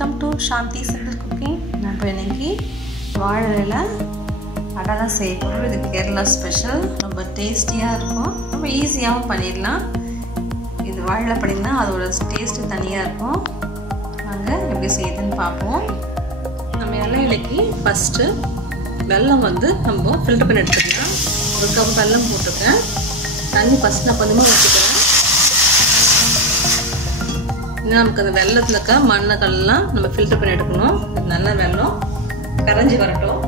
Welcome to Shanthi simple cooking. நம்ம இன்னைக்கு வாழை இலையில அடை தான் செய்ய போகிறோம். இது கேரளா ஸ்பெஷல். ரொம்ப டேஸ்டியாக இருக்கும், ரொம்ப ஈஸியாகவும் பண்ணிடலாம். இது வாழை பண்ணிங்கன்னா அதோட டேஸ்ட்டு தனியாக இருக்கும். வாங்க எப்படி செய்யுதுன்னு பார்ப்போம். நம்ம இலைக்கு ஃபஸ்ட்டு வெல்லம் நம்ம ஃபில்டர் பண்ணி எடுத்துக்கலாம். ஒரு கப் வெல்லம் போட்டுருக்கேன். தண்ணி ஃபஸ்ட் நான் கொஞ்சமாக ஊற்றிக்கிறேன். நமக்கு அந்த வெள்ளத்தில் இருக்க மண்ணெல்லாம் நம்ம ஃபில்டர் பண்ணி எடுக்கணும். நல்லா வெல்லம் கரைஞ்சி வரட்டும்.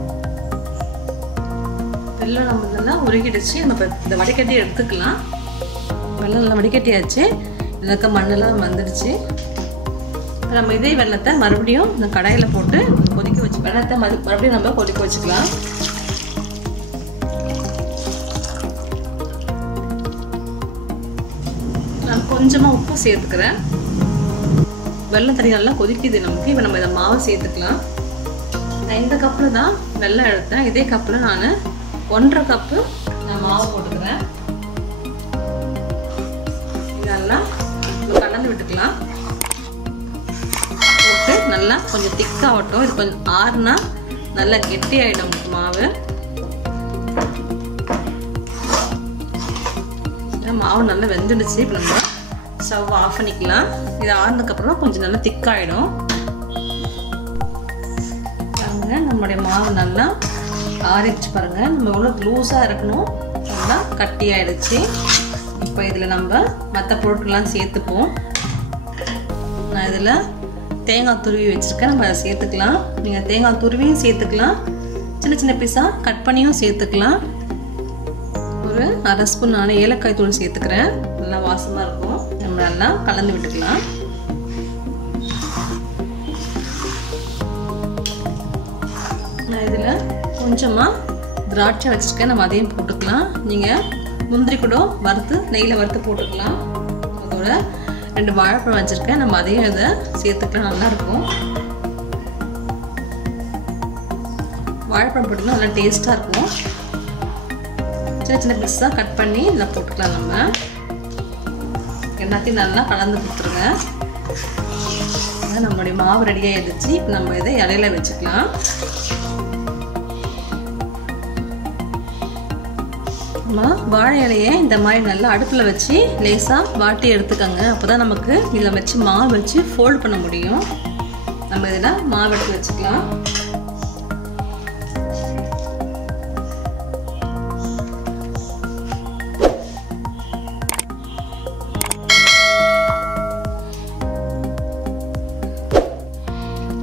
வெல்லம் நம்ம நல்லா உருகிடுச்சு. நம்ம இந்த வடிகட்டி எடுத்துக்கலாம். வெல்லம் நல்லா வடிகட்டியாச்சு. இதில் இருக்க மண்ணெல்லாம் வந்துடுச்சு. நம்ம இதே வெள்ளத்தை மறுபடியும் இந்த கடாயில் போட்டு கொதிக்க வச்சு வெள்ளத்தை மறுபடியும் நம்ம கொதிக்க வச்சுக்கலாம். நான் கொஞ்சமாக உப்பு சேர்த்துக்கிறேன். வெல்லம் தண்ணி நல்லா கொதிக்குது நமக்கு. இப்போ நம்ம இதை மாவு சேர்த்துக்கலாம். நான் இந்த கப்பில் தான் வெல்லம் எடுத்தேன். இதே கப்பில் நான் 1.5 கப்பு நான் மாவு போட்டுக்கிறேன். இதெல்லாம் கலந்து விட்டுக்கலாம். போட்டு நல்லா கொஞ்சம் திக்காகட்டும். இது கொஞ்சம் ஆறுனா நல்லா கெட்டியாயிடும் மாவு. மாவு நல்லா வெந்துடுச்சு. இப்போ நம்ம ஸ்டவ் ஆஃப் பண்ணிக்கலாம். இது ஆறுனதுக்கப்புறம் கொஞ்சம் நல்லா திக்காயிடும். பாருங்க, நம்மளுடைய மாவு நல்லா ஆறிடுச்சு. பாருங்க, நம்ம எவ்வளோ லூஸாக இருக்கணும், நல்லா கட்டி ஆயிடுச்சு. இப்போ இதில் நம்ம மற்ற பொருட்கள்லாம் சேர்த்துப்போம். நான் இதில் தேங்காய் துருவி வச்சுருக்கேன். நம்ம அதை சேர்த்துக்கலாம். நீங்கள் தேங்காய் துருவியும் சேர்த்துக்கலாம், சின்ன சின்ன பீஸாக கட் பண்ணியும் சேர்த்துக்கலாம். ஒரு 1/2 ஸ்பூன் நான் ஏலக்காய் தூள் சேர்த்துக்கிறேன். நல்லா வாசமாக இருக்கும். நம்ம நல்லா கலந்து விட்டுக்கலாம். நான் இதில் கொஞ்சமாக திராட்சை வச்சுருக்கேன். நம்ம அதையும் போட்டுக்கலாம். நீங்கள் முந்திரி கூட வறுத்து நெய்யில் வறுத்து போட்டுக்கலாம். அதோட 2 வாழைப்பழம் வச்சுருக்கேன். நம்ம அதையும் இதை சேர்த்துக்கலாம். நல்லாயிருக்கும். வாழைப்பழம் போட்டுக்கலாம், நல்லா டேஸ்ட்டாக இருக்கும். சின்ன சின்ன பீஸாக கட் பண்ணி இதில் போட்டுக்கலாம். நம்ம எல்லாத்தையும் நல்லா கலந்து கொடுத்துருங்க. நம்மளுடைய மாவு ரெடியாக ஆயிடுச்சு. இப்போ நம்ம இதை இலையில வச்சுக்கலாம். நம்ம வாழை இலையை இந்த மாதிரி நல்லா அடுப்பில் வச்சு லேசாக வாட்டி எடுத்துக்கோங்க. அப்போ தான் நமக்கு இதில் வச்சு மாவு வச்சு ஃபோல்ட் பண்ண முடியும். நம்ம இதில் மாவு எடுத்து வச்சுக்கலாம்.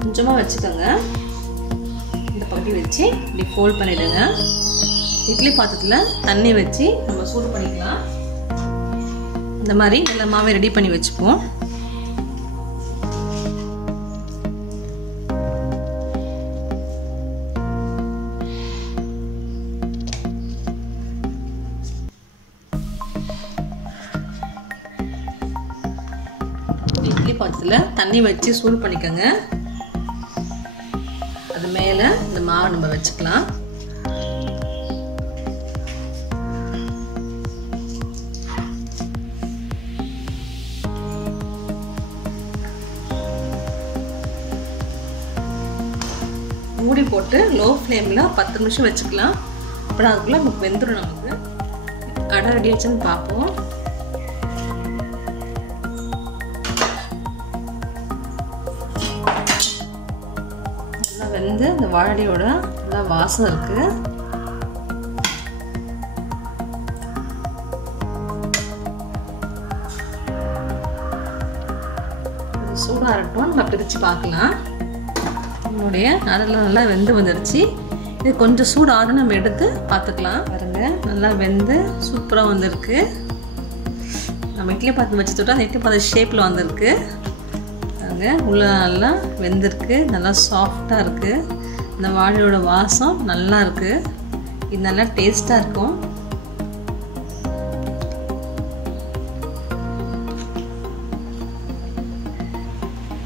கொஞ்சமாக வச்சுக்கோங்க. இந்த பகுதி வச்சு இப்படி ஃபோல்ட் பண்ணிடுங்க. இட்லி பாத்திரத்தில் தண்ணி வச்சு நம்ம சூடு பண்ணிக்கலாம். இந்த மாதிரி எல்லா மாவை ரெடி பண்ணி வச்சுப்போம். இட்லி பாத்திரத்தில் தண்ணி வச்சு சூடு பண்ணிக்கோங்க. அது மேலே இந்த மாவை நம்ம வச்சுக்கலாம். மூடி போட்டு லோ ஃப்ளேமில் 10 நிமிஷம் வச்சுக்கலாம். அப்புறம் அதுக்குள்ளே நமக்கு வெந்துடும். நமக்கு அடை ரெடி ஆச்சுன்னு பார்ப்போம். வெந்து இந்த வாழையோட நல்லா வாசம் இருக்கு. சூடாக இருக்கட்டும். நம்ம பிரித்து பார்க்கலாம். நம்மளுடைய அதெல்லாம் நல்லா வெந்து வந்துடுச்சு. இது கொஞ்சம் சூடாக நம்ம எடுத்து பார்த்துக்கலாம். பாருங்க, நல்லா வெந்து சூப்பராக வந்திருக்கு. நம்ம இட்லி பாத்திரம் வச்சு தொட்டா அந்த இட்லி பாத்திரம் ஷேப்பில் வந்திருக்கு. உள்ள நல்லா வெந்திருக்கு. நல்லா சாஃப்டாக இருக்குது. இந்த வாழையோட வாசம் நல்லா இருக்குது. இது நல்லா டேஸ்ட்டாக இருக்கும்.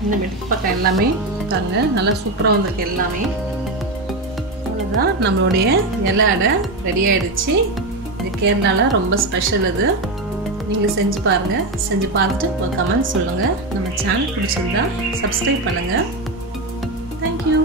இந்த வெட்டி பக்கம் எல்லாமே பாருங்க, நல்லா சூப்பராக வந்திருக்கு எல்லாமே. அவ்வளோதான், நம்மளுடைய இலை அடை ரெடி ஆகிடுச்சு. இது கேரளாவில் ரொம்ப ஸ்பெஷல். இது நீங்களும் செஞ்சு பாருங்கள். செஞ்சு பார்த்துட்டு ஒரு கமெண்ட் சொல்லுங்கள். நம்ம சேனல் பிடிச்சிருந்தா சப்ஸ்கிரைப் பண்ணுங்கள். தேங்க்யூ.